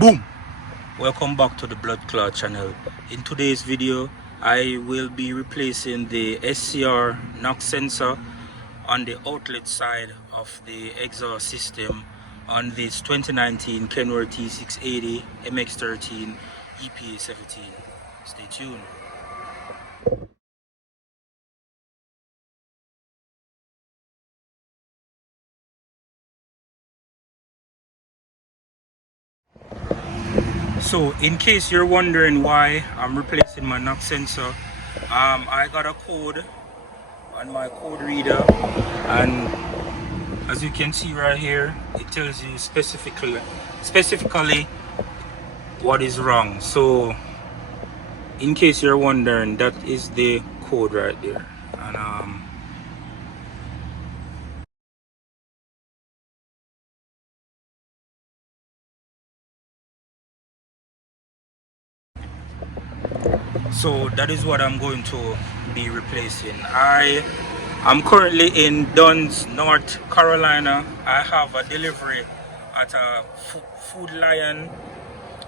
Boom! Welcome back to the Blood Clot channel. In today's video, I will be replacing the SCR Nox sensor on the outlet side of the exhaust system on this 2019 Kenworth T680 MX13 EPA17. Stay tuned. So in case you're wondering why I'm replacing my Nox sensor, I got a code on my code reader, and as you can see right here, it tells you specifically what is wrong. So in case you're wondering, that is the code right there. And so that is what I'm going to be replacing. I'm currently in Duns, North Carolina. I have a delivery at a Food Lion,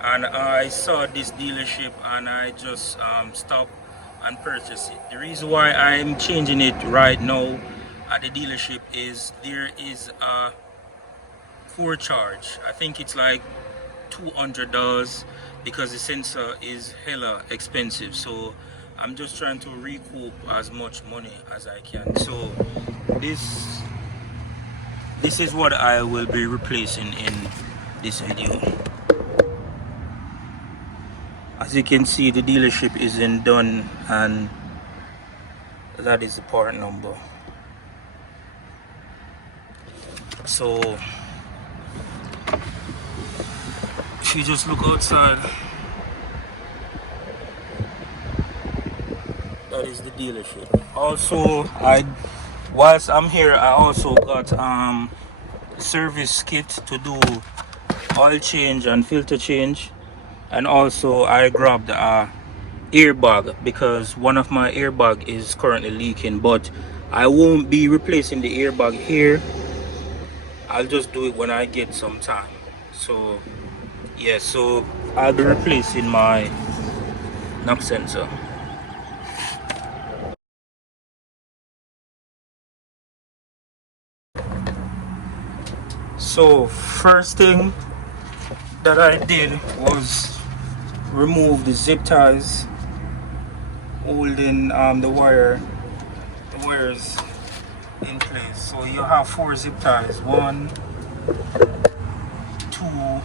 and I saw this dealership and I just stopped and purchased it. The reason why I'm changing it right now at the dealership is there is a core charge. I think it's like $200 because the sensor is hella expensive. So I'm just trying to recoup as much money as I can. So this is what I will be replacing in this video. As you can see, the dealership isn't done, and that is the part number. So if you just look outside, that is the dealership. Also, whilst I'm here, I also got service kit to do oil change and filter change, and also I grabbed a airbag because one of my airbag is currently leaking, but I won't be replacing the airbag here. I'll just do it when I get some time. So yeah, so I'll be replacing my knock sensor. So first thing that I did was remove the zip ties holding the wires in place. So you have 4 zip ties: 1, 2,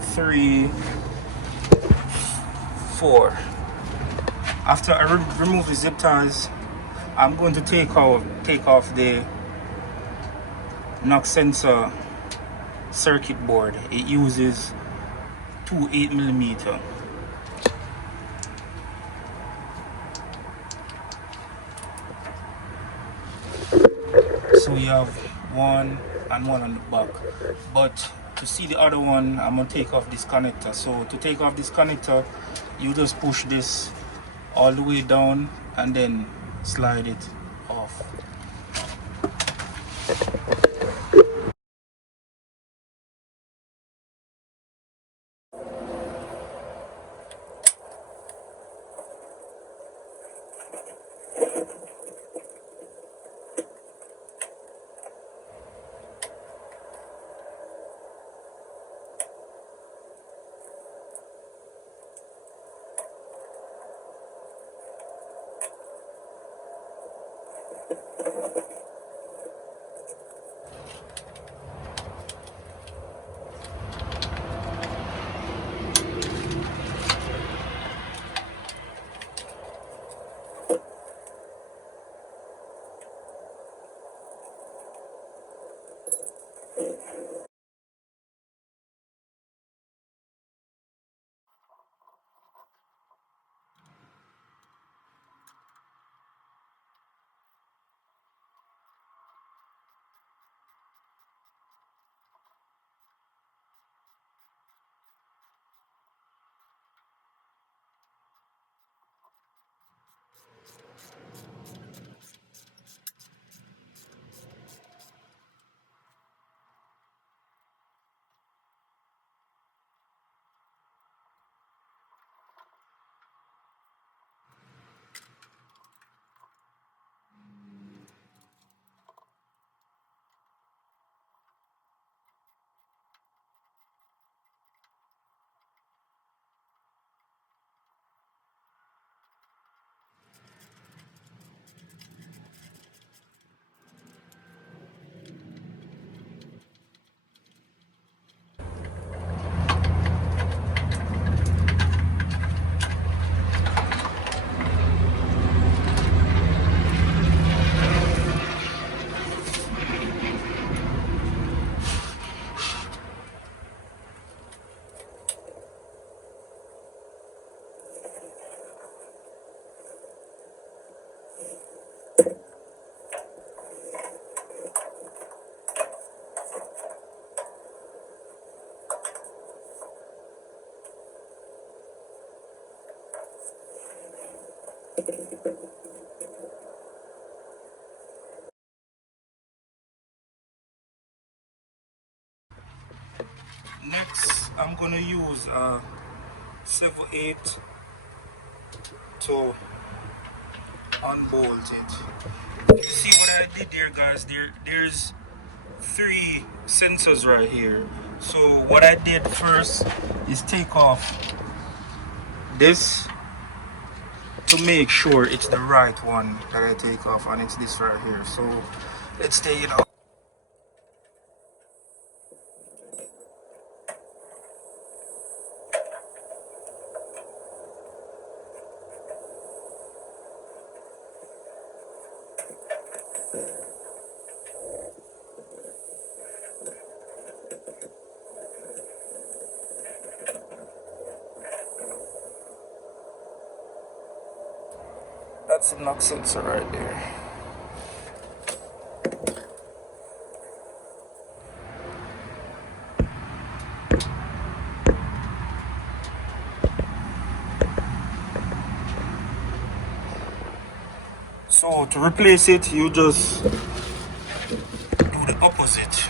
3, 4. After I remove the zip ties, I'm going to take off the Nox sensor circuit board. It uses 2 8mm. So you have one and one on the back, but to see the other one, I'm gonna take off this connector. So to take off this connector, you just push this all the way down and then slide it off. Next, I'm gonna use a 7/8 to unbolt it. See what I did there, guys? There's 3 sensors right here. So what I did first is take off this to make sure it's the right one that I take off, and it's this right here. So let's take it off. That's the Nox sensor right there. So to replace it, you just do the opposite.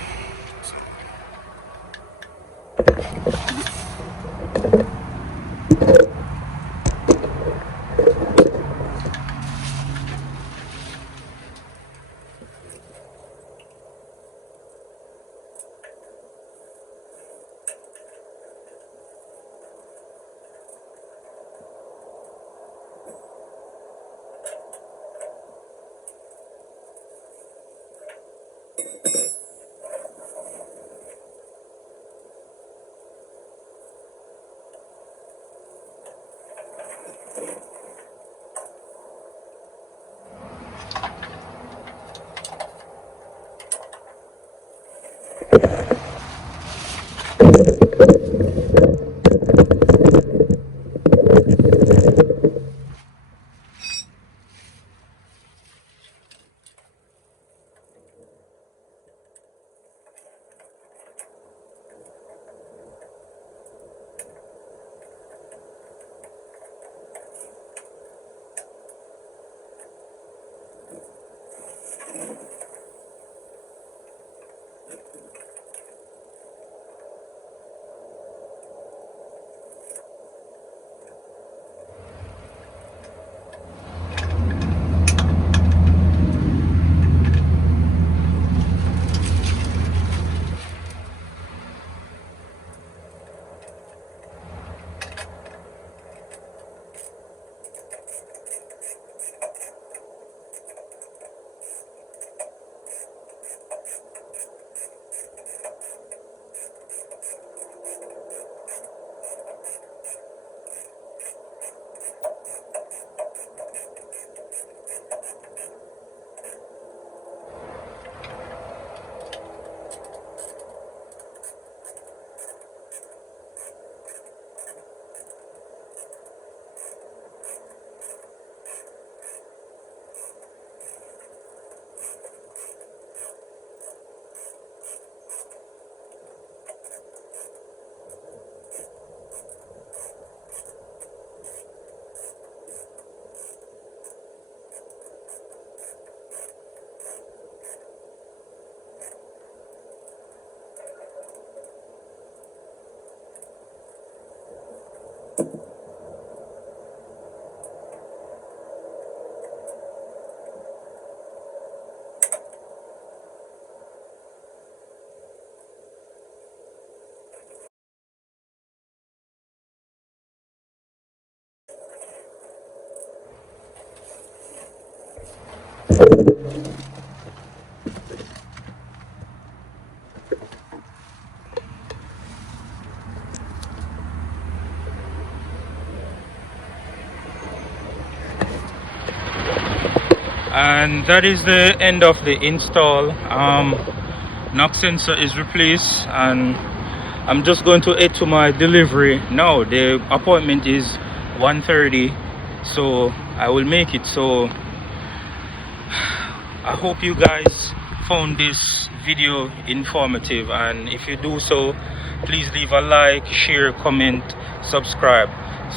And that is the end of the install. Knock sensor is replaced, and I'm just going to head to my delivery now. The appointment is 1:30, so I will make it. So I hope you guys found this video informative, and if you do so, please leave a like, share, comment, subscribe.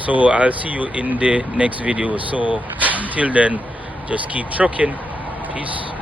So I'll see you in the next video. So until then, just keep trucking. Peace.